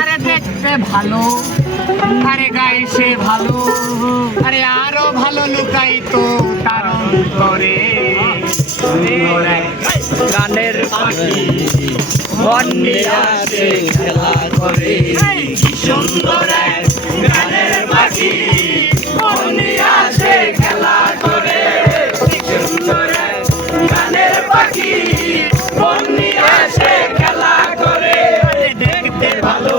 আরে দেখতে ভালো, আরে গায়ে সে ভালো, আরে আরো ভালো লুকাই তো তার অন্তরে। গানের পাখি মন নিয়ে আসে খেলা করে, সুন্দর এক গানের পাখি মন নিয়ে আসে খেলা করে, সুন্দর এক গানের পাখি মন নিয়ে আসে খেলা করে। দেখতে ভালো,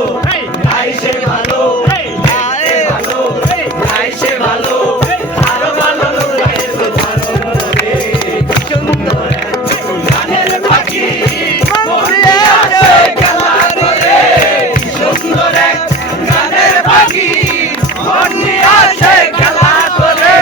গায়ে সে ভালো, দেখতে ভালো, গায়ে সে ভালো, আরো ভালো লুকাই তো তার অন্তরে। সুন্দর এক গানের পাখি মন নিয়ে আসে খেলা করে, সুন্দর এক গানের পাখি মন নিয়ে আসে খেলা করে।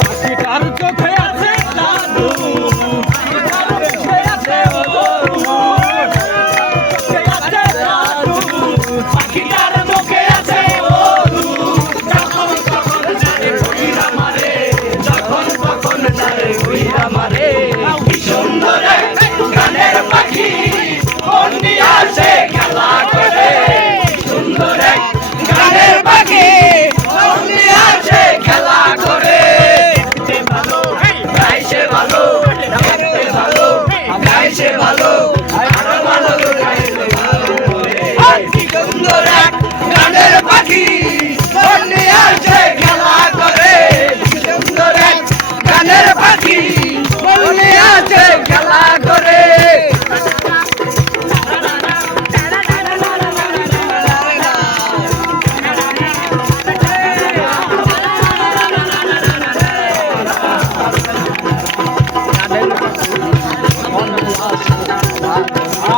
পাখিটার চোখে আছে জাদু, পাখিটার চোখে আছে হলুদ, চোখে আছে জাদু, পাখিটার চোখে আছে হলুদ। যখন তখন যারে ঘুইরা মারে, যখন তখন যারে ঘুইরা মারে, কি সুন্দর এক গানের পাখি মন নিয়ে আসে খেলা করে, সুন্দর এক গানের পাখি মন নিয়ে আসে খেলা করে। দেখতে ভালো, গায়ে সে ভালো, দেখতে ভালো, গায়ে সে ভালো, আরো ভালো লুকাই তো তার অন্তরে। কি সুন্দর এক গানের পাখি মন নিয়ে আসে খেলা করে, কি সুন্দর এক গানের পাখি মন নিয়ে আসে খেলা করে।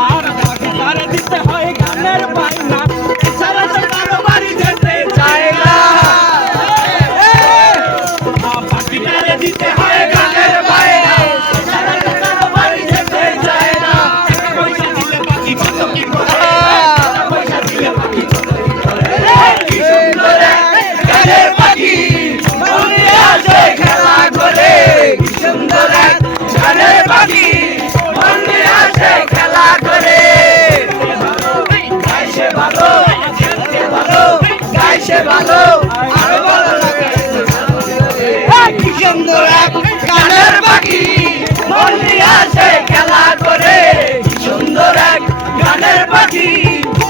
আর পাখিটারে দিতে হয় গানের বাইনা, এছাড়া তো কারো বাড়ি যেতে চায় না। পাখিটারে দিতে হয় গানের বাইনা, এছাড়া তো কারো বাড়ি যেতে চায় না। টাকা পয়সা দিলে পাখি কত কি করে, টাকা পয়সা দিলে পাখি কত কি করে। কি সুন্দর এক গানের পাখি মন নিয়ে আসে খেলা করে, কি সুন্দর এক গানের পাখি মন নিয়ে আসে খেলা করে। গায়ে সে ভালো, দেখতে ভালো, গায়ে সে ভালো, আরো ভালো লাগে কি সুন্দর এক গানের পাখি মন নিয়ে আসে খেলা করে, কি সুন্দর এক গানের পাখি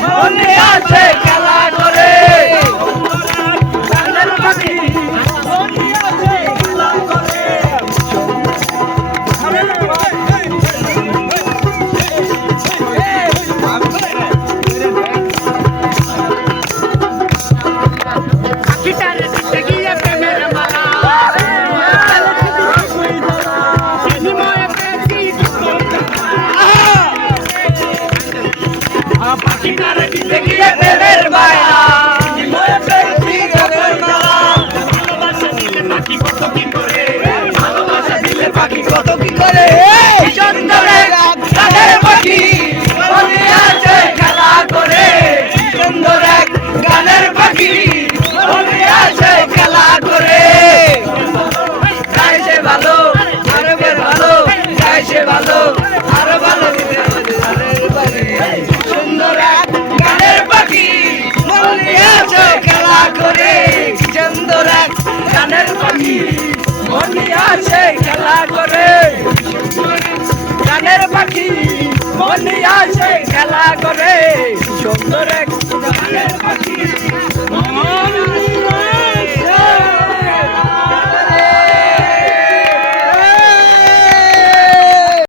মন নিয়ে আসে খেলা করে। গানের পাখি মন নিয়ে আসে খেলা করে। পাখিটারে দিতে গিয়ে প্রেমের মালা, বিনিময়ে পেয়েছি পাখিটারে দিতে গিয়ে প্রেমের মায়া, বিনিময়ে পেয়েছি গানের মালা। ভালোবাসা দিলে পাখি কত কি করে, ভালোবাসা দিলে পাখি কত কি করে। কি সুন্দর এক গানের পাখি মন নিয়ে আসে খেলা করে, কি সুন্দর এক গানের পাখি মন নিয়ে আসে খেলা করে। গায়ে সে ভালো, আরো বের ভালো, গায়ে সে ভালো, আরো ভালো দিতে হবে গানের পাখি। সুন্দর এক গানের পাখি মন নিয়ে আসে খেলা করে, কি সুন্দর এক গানের পাখি মন নিয়ে আসে খেলা করে। গানের পাখি মন নিয়ে আসে খেলা করে, সুন্দর এক গানের পাখি মন